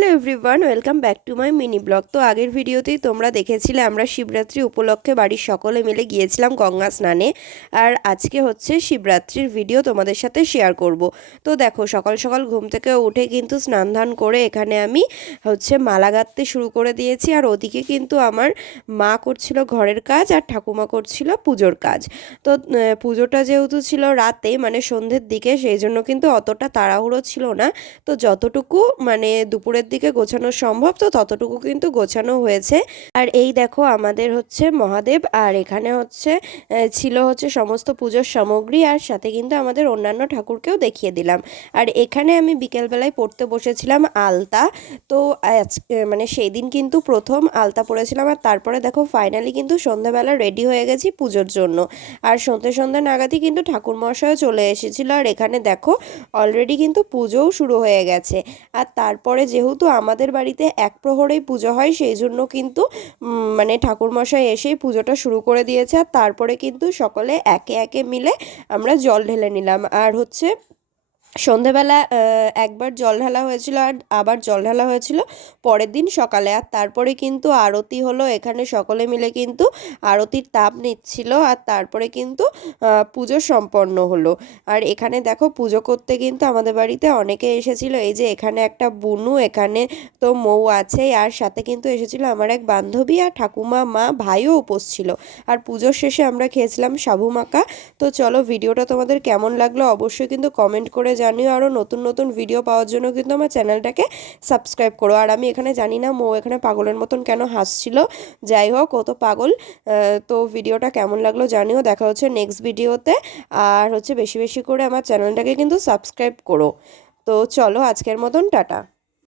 Hello everyone, welcome back to my mini blog. তো আগের ভিডিওতেই তোমরা দেখেছিলে আমরা শিবরাত্রি উপলক্ষে বাড়ির সকলে মিলে গিয়েছিলাম গঙ্গা স্নানে। আর আজকে হচ্ছে শিবরাত্রির ভিডিও তোমাদের সাথে শেয়ার করব। তো দেখো, সকাল সকাল ঘুম থেকে উঠে কিন্তু স্নান ধান করে এখানে আমি হচ্ছে মালা গাঁথতে শুরু করে দিয়েছি। আর ওদিকে কিন্তু আমার মা করছিল ঘরের কাজ আর ঠাকুমা করছিল পুজোর কাজ। তো পুজোটা যেহেতু ছিল রাতে, মানে সন্ধ্যের দিকে, সেই জন্য কিন্তু অতটা তাড়াহুড়ো ছিল না। তো যতটুকু মানে দুপুরের দিকে গোছানো সম্ভব তো ততটুকু কিন্তু গোছানো হয়েছে। আর এই দেখো আমাদের হচ্ছে মহাদেব, আর এখানে হচ্ছে ছিল হচ্ছে সমস্ত পুজোর সামগ্রী, আর সাথে কিন্তু আমাদের অন্যান্য ঠাকুরকেও দেখিয়ে দিলাম। আর এখানে আমি বিকেলবেলায় পড়তে বসেছিলাম আলতা। তো মানে সেই দিন কিন্তু প্রথম আলতা পড়েছিলাম। আর তারপরে দেখো ফাইনালি কিন্তু সন্ধ্যাবেলা রেডি হয়ে গেছি পুজোর জন্য। আর সন্ধ্যে নাগাদই কিন্তু ঠাকুরমশাইও চলে এসেছিল। আর এখানে দেখো অলরেডি কিন্তু পুজোও শুরু হয়ে গেছে। আর তারপরে যেহেতু আমাদের বাড়িতে এক প্রহরেই পুজো হয়, সেই জন্য কিন্তু মানে ঠাকুরমশাই এসেই পুজোটা শুরু করে দিয়েছে। আর তারপরে কিন্তু সকলে একে একে মিলে আমরা জল ঢেলে নিলাম। আর হচ্ছে সন্ধেবেলা একবার জল ঢালা হয়েছিল, আর আবার জল ঢালা হয়েছিল পরের দিন সকালে। আর তারপরে কিন্তু আরতি হলো, এখানে সকলে মিলে কিন্তু আরতির তাপ নিচ্ছিল। আর তারপরে কিন্তু পুজো সম্পন্ন হলো। আর এখানে দেখো পুজো করতে কিন্তু আমাদের বাড়িতে অনেকে এসেছিল। এই যে এখানে একটা বুনু, এখানে তো মৌ আছে, আর সাথে কিন্তু এসেছিল আমার এক বান্ধবী, আর ঠাকুমা, মা, ভাইও উপোস ছিল। আর পুজোর শেষে আমরা খেয়েছিলাম সাবু মাখা। তো চলো, ভিডিওটা তোমাদের কেমন লাগলো অবশ্যই কিন্তু কমেন্ট করে জানিও। আরও নতুন নতুন ভিডিও পাওয়ার জন্য কিন্তু আমার চ্যানেলটাকে সাবস্ক্রাইব করো। আর আমি এখানে জানি না মৌ এখানে পাগলের মতন কেন হাসছিল, যাই হোক ও তো পাগল। তো ভিডিওটা কেমন লাগলো জানিও। দেখা হচ্ছে নেক্সট ভিডিওতে। আর হচ্ছে বেশি বেশি করে আমার চ্যানেলটাকে কিন্তু সাবস্ক্রাইব করো। তো চলো, আজকের মতন টাটা।